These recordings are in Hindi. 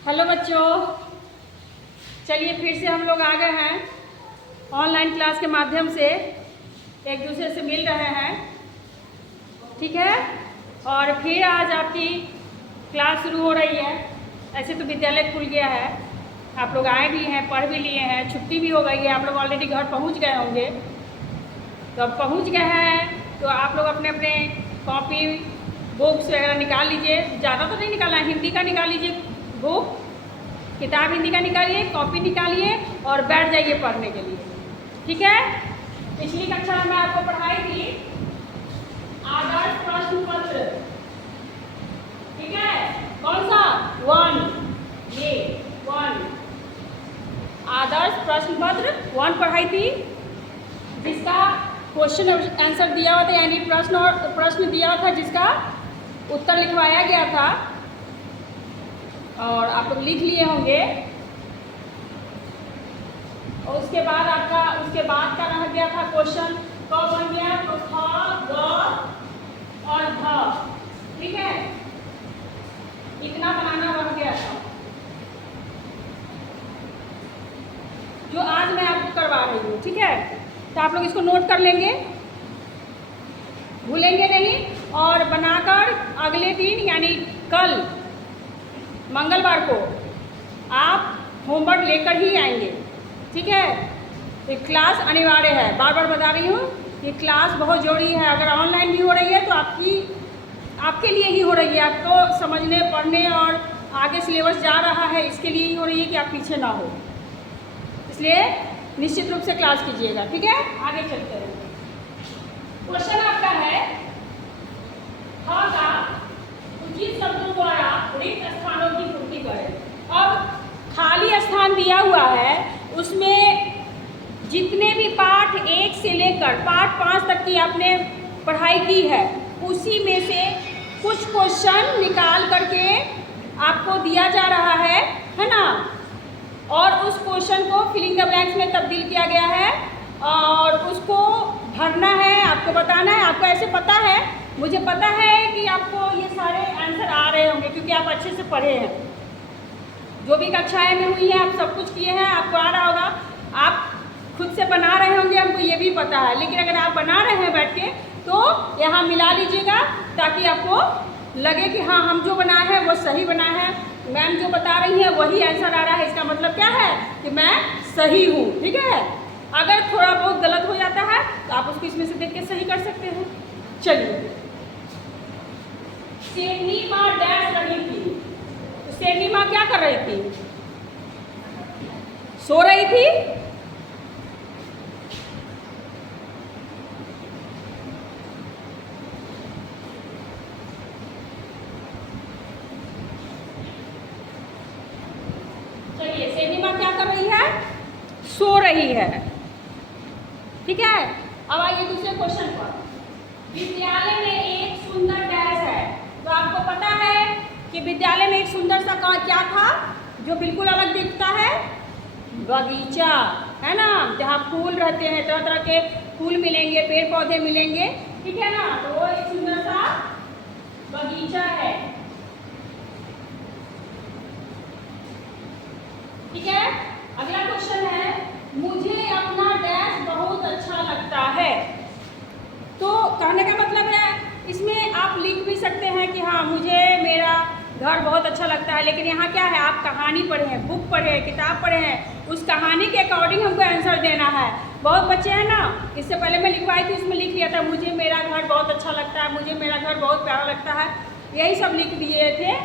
हेलो बच्चों, चलिए फिर से हम लोग आ गए हैं ऑनलाइन क्लास के माध्यम से एक दूसरे से मिल रहे हैं। ठीक है, और फिर आज आपकी क्लास शुरू हो रही है। ऐसे तो विद्यालय खुल गया है, आप लोग आए भी हैं, पढ़ भी लिए हैं, छुट्टी भी हो गई है, आप लोग ऑलरेडी घर पहुंच गए होंगे। तो अब पहुंच गए हैं तो आप लोग अपने अपने कॉपी बुक्स वगैरह निकाल लीजिए। ज़्यादा तो नहीं निकालना है, हिंदी का निकाल लीजिए, बुक किताब हिंदी का निकालिए, कॉपी निकालिए और बैठ जाइए पढ़ने के लिए। ठीक है, पिछली कक्षा में मैं आपको पढ़ाई थी आदर्श प्रश्न पत्र। ठीक है, कौन सा? 1, ये 1 आदर्श प्रश्न पत्र 1 पढ़ाई थी, जिसका क्वेश्चन आंसर दिया हुआ था, यानी प्रश्न दिया हुआ था जिसका उत्तर लिखवाया गया था और आप लोग लिख लिए होंगे। और उसके बाद का रह गया था क्वेश्चन, क बन गया तो ख, ग और ध। ठीक है, इतना बनाना रह गया था जो आज मैं आपको करवा रही हूँ। ठीक है, तो आप लोग इसको नोट कर लेंगे, भूलेंगे नहीं, और बनाकर अगले दिन यानी कल मंगलवार को आप होमवर्क लेकर ही आएंगे। ठीक है, ये क्लास अनिवार्य है, बार बार बता रही हूँ, ये क्लास बहुत जरूरी है। अगर ऑनलाइन भी हो रही है तो आपके लिए ही हो रही है, आपको समझने पढ़ने और आगे सिलेबस जा रहा है, इसके लिए ही हो रही है कि आप पीछे ना हो। इसलिए निश्चित रूप से क्लास कीजिएगा। ठीक है, आगे चलते हैं। क्वेश्चन आपका है, ख का उचित शब्दों द्वारा रिक्त स्थानों की पूर्ति करें। अब खाली स्थान दिया हुआ है, उसमें जितने भी पाठ 1 से लेकर पाठ 5 तक की आपने पढ़ाई की है, उसी में से कुछ क्वेश्चन निकाल करके आपको दिया जा रहा है ना, और उस क्वेश्चन को फिलिंग द ब्लैंक्स में तब्दील किया गया है और उसको भरना है, आपको बताना है। आपको ऐसे पता है, मुझे पता है कि आपको ये सारे आंसर आ रहे होंगे क्योंकि आप अच्छे से पढ़े हैं, जो भी कक्षाएं में हुई हैं आप सब कुछ किए हैं, आपको आ रहा होगा। आप खुद से बना रहे होंगे, हमको ये भी पता है, लेकिन अगर आप बना रहे हैं बैठ के तो यहाँ मिला लीजिएगा ताकि आपको लगे कि हाँ, हम जो बनाए हैं वो सही बना है, मैम जो बता रही है वही आंसर आ रहा है, इसका मतलब क्या है कि मैं सही हूँ। ठीक है, अगर थोड़ा बहुत गलत हो जाता है तो आप उसको इसमें से देख के सही कर सकते हैं। चलिए, शेरनी माँ डैश रही थी, तो शेरनी माँ क्या कर रही थी? सो रही थी। चलिए, शेरनी माँ क्या कर रही है? सो रही है। ठीक है, अब आइए दूसरे क्वेश्चन पर। विद्यालय में एक सुंदर डैश है, तो आपको पता है कि विद्यालय में एक सुंदर सा क्या था जो बिल्कुल अलग दिखता है? बगीचा, है ना, जहाँ फूल रहते हैं, तरह तरह के फूल मिलेंगे, पेड़ पौधे मिलेंगे। ठीक है ना, तो वो एक सुंदर सा बगीचा है। ठीक है, अगला क्वेश्चन है, मुझे अपना डैश बहुत अच्छा लगता है। तो कहने का मतलब है, इसमें आप लिख भी सकते हैं कि हाँ, मुझे मेरा घर बहुत अच्छा लगता है, लेकिन यहाँ क्या है, आप कहानी पढ़े हैं, बुक पढ़े हैं, किताब पढ़े हैं, उस कहानी के अकॉर्डिंग हमको आंसर देना है। बहुत बच्चे हैं ना, इससे पहले मैं लिखवाई थी, उसमें लिख लिया था मुझे मेरा घर बहुत अच्छा लगता है, मुझे मेरा घर बहुत प्यारा लगता है, यही सब लिख दिए थे।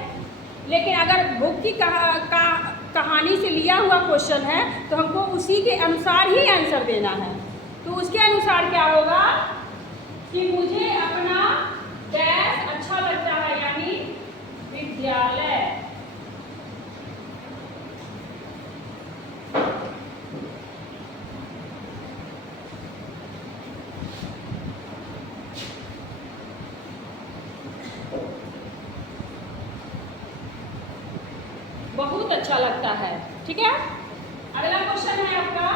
लेकिन अगर बुक की कहानी से लिया हुआ क्वेश्चन है तो हमको उसी के अनुसार ही आंसर देना है। तो उसके अनुसार क्या होगा कि मुझे अपना डैश अच्छा लगता है, यानी विद्यालय। बहुत अच्छा लगता है। ठीक है, अगला क्वेश्चन है आपका,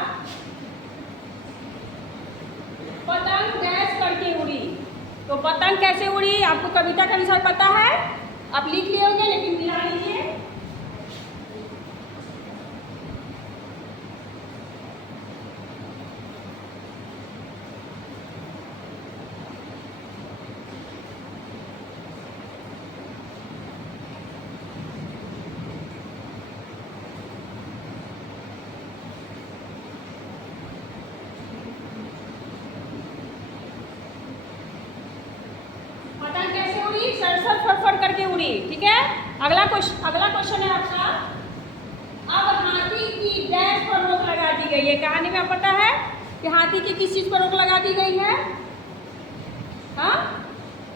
पतंग डैश करके उड़ी। तो पतंग कैसे उड़ी आपको कविता के अनुसार पता है, आप लिख लिए होंगे, लेकिन मिला लीजिए। उड़ी, ठीक है। अगला क्वेश्चन है आपका, अब हाथी की डैश पर रोक लगा दी गई है। कहानी में पता है कि हाथी की किस चीज पर रोक लगा दी गई है? हाँ,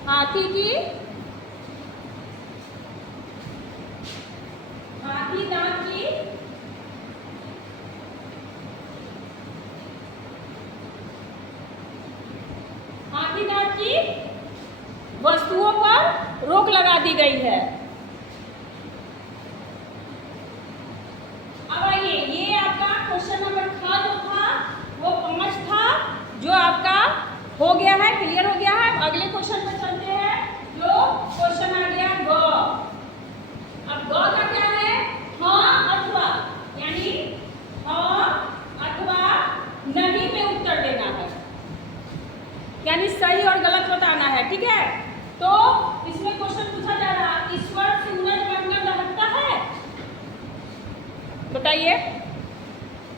हाथी दांत की वस्तुओं पर रोक लगा दी गई है। अब आइए, ये आपका क्वेश्चन नंबर था जो था वो 5 था, जो आपका हो गया है, क्लियर हो गया है। अगले क्वेश्चन पे चलते हैं, जो क्वेश्चन आ गया ग। अब ग का क्या है? हाँ अथवा, यानी हाँ अथवा नहीं में उत्तर देना है, यानी सही और गलत बताना है, ठीक है। तो इसमें क्वेश्चन पूछा जा रहा, ईश्वर सूरज बनकर दहकता है? बताइए,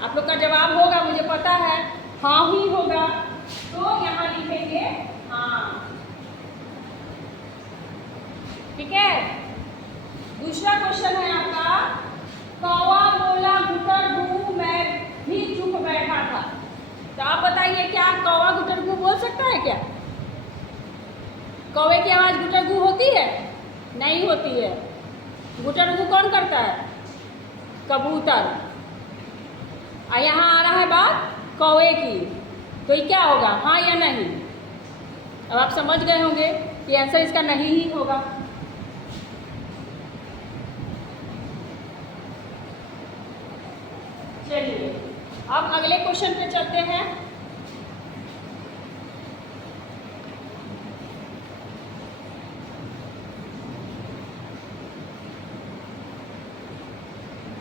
आप लोग का जवाब होगा, मुझे पता है, हाँ ही होगा। तो यहाँ लिखेंगे हाँ, ठीक है। दूसरा क्वेश्चन है आपका, कौवा बोला गुटर गु, मैं भी चुप बैठा था। तो आप बताइए, क्या कौवा गुटर गु बोल सकता है क्या? कौवे की आवाज गुटर गु होती है? नहीं होती है। गुटर गु कौन करता है? कबूतर। और यहाँ आ रहा है बात कौवे की, तो ये क्या होगा, हाँ या नहीं? अब आप समझ गए होंगे कि आंसर इसका नहीं ही होगा। चलिए, अब अगले क्वेश्चन पे चलते हैं।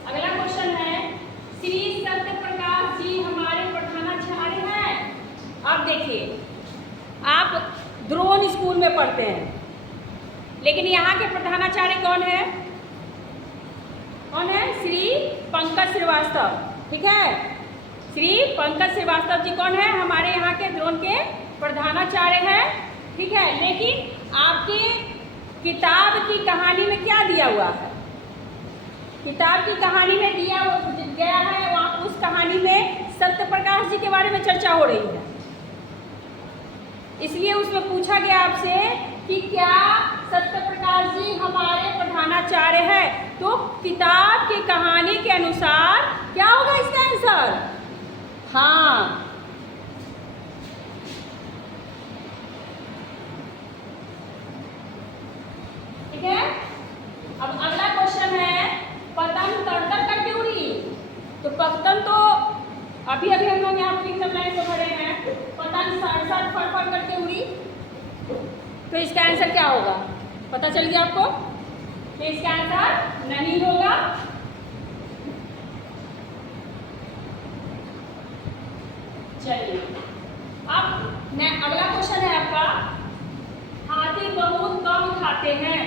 अगला क्वेश्चन है, श्री सत्य प्रकाश जी हमारे प्रधानाचार्य हैं। अब देखिए, आप द्रोण स्कूल में पढ़ते हैं, लेकिन यहाँ के प्रधानाचार्य कौन है? कौन है? श्री पंकज श्रीवास्तव, ठीक है। श्री पंकज श्रीवास्तव जी कौन है? हमारे यहाँ के द्रोण के प्रधानाचार्य हैं, ठीक है। लेकिन आपकी किताब की कहानी में क्या दिया हुआ है? किताब की कहानी में दिया गया है, वहाँ उस कहानी में सत्य प्रकाश जी के बारे में चर्चा हो रही है, इसलिए उसमें पूछा गया आपसे कि क्या सत्य प्रकाश जी हमारे प्रधानाचार्य हैं? तो किताब की कहानी के अनुसार क्या होगा इसका आंसर? हाँ। ठीक है। अब अगला क्वेश्चन है, पतंग तड़तड़ करके उड़ी। तो पतंग तो अभी अभी हम लोग यहाँ पर लाइन को खड़े हैं, पतंग सड़ फड़ करके उड़ी, तो इसका आंसर क्या होगा? पता चल गया आपको? तो इसका आंसर नहीं होगा। चलिए, अब अगला क्वेश्चन है आपका, हाथी बहुत कम खाते हैं।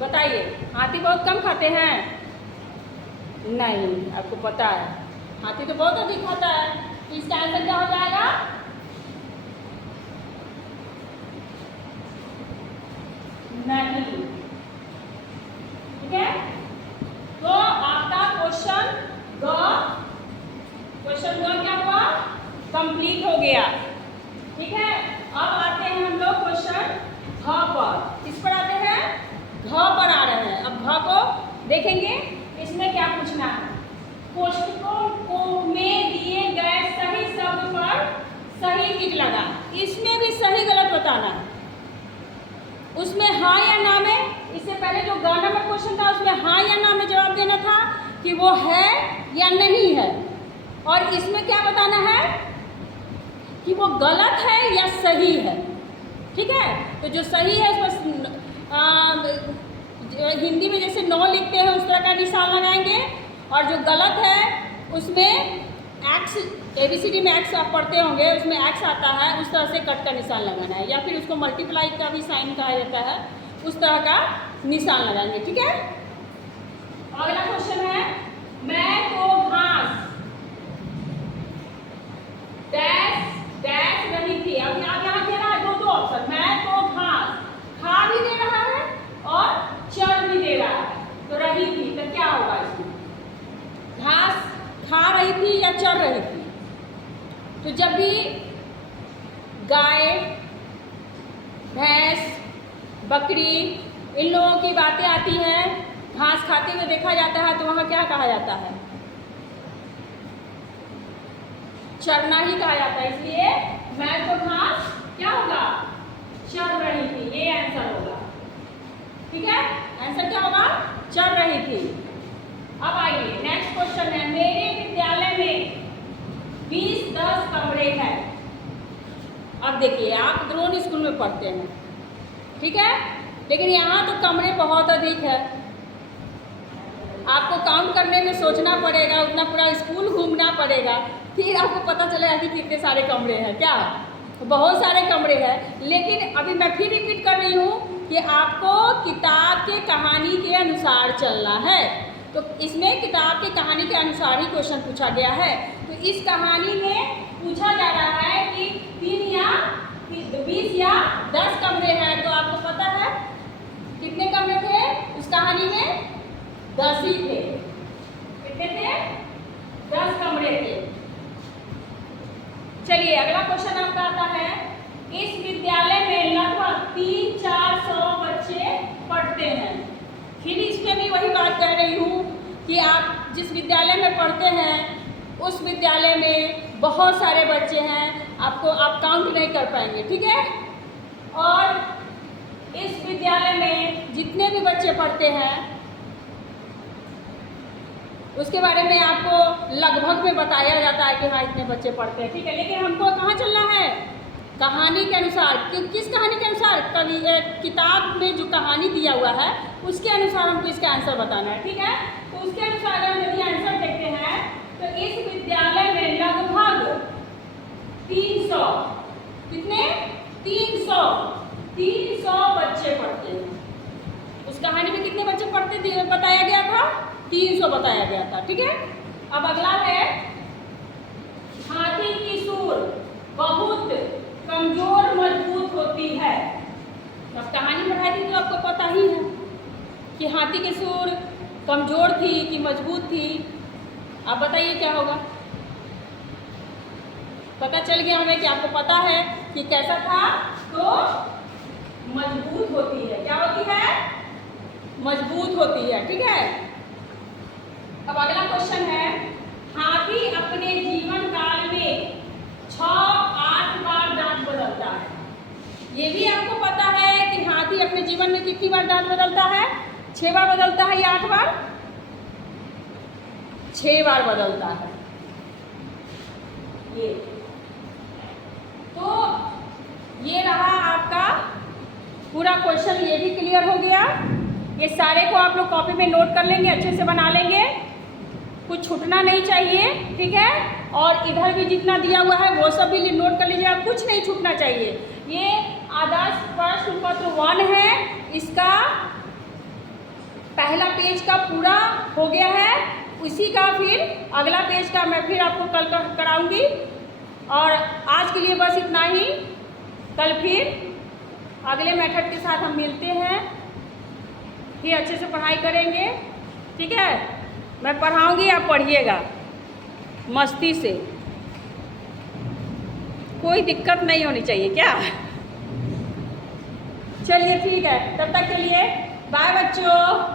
बताइए, हाथी बहुत कम खाते हैं? नहीं, आपको पता है हाथी तो बहुत अधिक खाता है। तो इसका आंसर क्या हो जाएगा? नहीं, ठीक है। तो आपका क्वेश्चन क्या हुआ? कंप्लीट हो गया, ठीक है। अब आते हैं हम लोग क्वेश्चन घ पर। किस पर आते हैं? घ पर आ रहे हैं। अब घ को देखेंगे, इसमें क्या पूछना है। कोष्टकों में दिए गए सही शब्द पर सही टिक लगा। इसमें भी सही गलत बताना है। उसमें हाँ या ना में, इससे पहले जो गाना में क्वेश्चन था उसमें हाँ या ना में जवाब देना था कि वो है या नहीं है, और इसमें क्या बताना है कि वो गलत है या सही है, ठीक है। तो जो सही है उस पर हिंदी में जैसे 9 लिखते हैं उस तरह का निशान लगाएंगे, और जो गलत है उसमें एक्स, ABCD में एक्स आप पढ़ते होंगे, उसमें एक्स आता है, उस तरह से कट का निशान लगाना है, या फिर उसको मल्टीप्लाई का भी साइन कहा जाता है, उस तरह का निशान लगाएंगे, ठीक है। अगला क्वेश्चन है, मैं तो घास डैश डैश रही थी। अब यहाँ दे रहा है दो ऑप्शन, मैं तो घास खा भी दे रहा है और गाय, भैंस, बकरी, इन लोगों की बातें आती हैं, घास खाते हुए देखा जाता है, तो वहाँ क्या कहा जाता है? चरना ही कहा जाता है। इसलिए मैं तो घास क्या होगा? चर रही थी, ये आंसर होगा। ठीक है, आंसर क्या होगा? चर रही थी। अब आइए नेक्स्ट क्वेश्चन है, मेरे विद्यालय में 20-10 कमरे हैं। अब देखिए, आप द्रोण स्कूल में पढ़ते हैं, ठीक है, लेकिन यहाँ तो कमरे बहुत अधिक है, आपको काउंट करने में सोचना पड़ेगा, उतना पूरा स्कूल घूमना पड़ेगा, फिर आपको पता चलेगा कि कितने सारे कमरे हैं। क्या? बहुत सारे कमरे हैं। लेकिन अभी मैं फिर रिपीट कर रही हूँ कि आपको किताब के कहानी के अनुसार चलना है। तो इसमें किताब के कहानी के अनुसार ही क्वेश्चन पूछा गया है। तो इस कहानी में पूछा जा रहा है कि 3 या 20 या 10 कमरे हैं। तो आपको पता है कितने कमरे थे उस कहानी में? 10 ही थे। कितने थे? 10 कमरे थे। चलिए अगला क्वेश्चन आपका आता है, इस विद्यालय में लगभग 300-400 बच्चे पढ़ते हैं। फिर इसमें भी वही बात कह रही हूँ कि आप जिस विद्यालय में पढ़ते हैं उस विद्यालय में बहुत सारे बच्चे हैं, आप काउंट नहीं कर पाएंगे, ठीक है। और इस विद्यालय में जितने भी बच्चे पढ़ते हैं उसके बारे में आपको लगभग में बताया जाता है कि हाँ इतने बच्चे पढ़ते हैं, ठीक है। लेकिन हमको कहाँ चलना है? कहानी के अनुसार। किस कहानी के अनुसार? किताब में जो कहानी दिया हुआ है उसके अनुसार हमको इसका आंसर बताना है, ठीक है। तो उसके अनुसार हम यदि आंसर देखते हैं तो इस विद्यालय में लगभग 300, कितने? 300 बच्चे पढ़ते हैं। उस कहानी में कितने बच्चे पढ़ते बताया गया था? 300 बताया गया था, ठीक है। अब अगला है, हाथी की सूंड बहुत कमजोर मजबूत होती है। अब कहानी पढ़ाई थी तो आपको पता ही है कि हाथी की सूंड कमजोर थी कि मजबूत थी। आप बताइए क्या होगा? पता चल गया हमें कि आपको पता है कि कैसा था, तो मजबूत होती है। क्या होती है? मजबूत होती है, ठीक है। अब अगला क्वेश्चन है, हाथी अपने जीवन काल में 6-8 बार दांत बदलता है। ये भी आपको पता है कि हाथी अपने जीवन में कितनी बार दांत बदलता है? 6 बार बदलता है या 8 बार? 6 बार बदलता है। ये तो ये रहा आपका पूरा क्वेश्चन, ये भी क्लियर हो गया। ये सारे को आप लोग कॉपी में नोट कर लेंगे, अच्छे से बना लेंगे, कुछ छूटना नहीं चाहिए, ठीक है। और इधर भी जितना दिया हुआ है वो सब भी नोट कर लीजिएगा, कुछ नहीं छूटना चाहिए। ये आदर्श प्रश्न पत्र 1 है, इसका पहला पेज का पूरा हो गया है। उसी का फिर अगला पेज का मैं फिर आपको कल कराऊंगी। और आज के लिए बस इतना ही। कल फिर अगले मेथड के साथ हम मिलते हैं, फिर अच्छे से पढ़ाई करेंगे, ठीक है। मैं पढ़ाऊंगी, आप पढ़िएगा मस्ती से, कोई दिक्कत नहीं होनी चाहिए, क्या? चलिए ठीक है, तब तक के लिए बाय बच्चों।